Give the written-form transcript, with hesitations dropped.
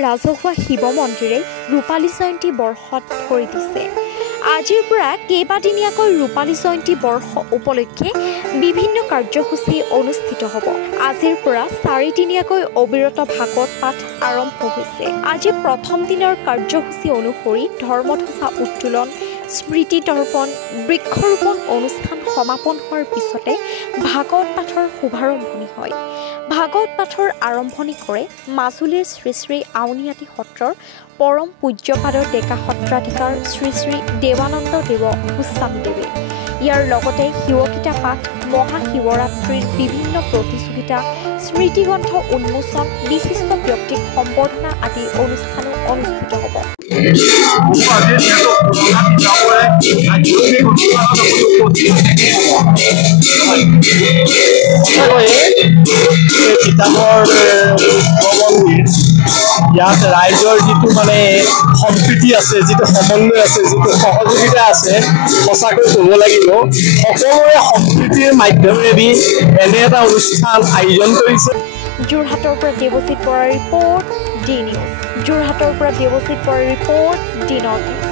ৰাজহুৱা শিৱ মন্দিৰে ৰূপালী জয়ন্তী বৰ্ষত ভৰি দিছে। আজিৰ পৰা কেইবাদিনীয়াকৈ ৰূপালী জয়ন্তী বৰ্ষ উপলক্ষে বিভিন্ন কাৰ্যসূচী অনুষ্ঠিত হ'ব। আজিৰ পৰা 4 দিনীয়াকৈ অবিৰত ভাগৱত পাঠ আৰম্ভ হৈছে। আজি প্ৰথম দিনৰ কাৰ্যসূচী অনুসৰি ধৰ্মধ্বজা উত্তোলন, স্মৃতি তৰ্পণ, বৃক্ষৰোপণ অনুষ্ঠান সমাপন হোৱাৰ পিছতে ভাগৱত পাঠৰ শুভাৰম্ভণি হয়। ভাগৱত পাঠৰ আৰম্ভণি কৰে মাজুলীৰ শ্ৰী শ্ৰী আউনীআটী সত্ৰৰ পৰম পূজ্যপাদ ডেকা সত্ৰাধিকাৰ শ্ৰী শ্ৰী দেৱানন্দ দেৱ গোস্বামীদেৱে। ইয়াৰ লগতে শিৱগীতা পাঠ, মহাশিৱৰাত্ৰিৰ বিভিন্ন প্ৰতিযোগিতা, স্মৃতিগ্ৰন্থ উন্মোচন, বিশিষ্ট ব্যক্তিক সম্বৰ্ধনা আদি অনুষ্ঠানো অনুষ্ঠিত হ'ব। কিতাপৰ মন্দিৰ ইয়াত ৰাইজৰ যিটো সম্প্ৰীতি আছে, যিটো সমন্বয় আছে, যিটো সহযোগিতা আছে, সঁচাকৈ ক'ব লাগিব সকলোৰে সম্প্ৰীতিৰ মাধ্যমেদি এনে এটা অনুষ্ঠান আয়োজন কৰিছে। যোৰহাটৰ পৰা দেৱজিৎ বৰাৰ ৰিপৰ্ট, ডি নিউজ। যোৰহাটৰ পৰা দেৱজিৎ বৰাৰ ৰিপৰ্ট, ডি নৰ্থ ইষ্ট।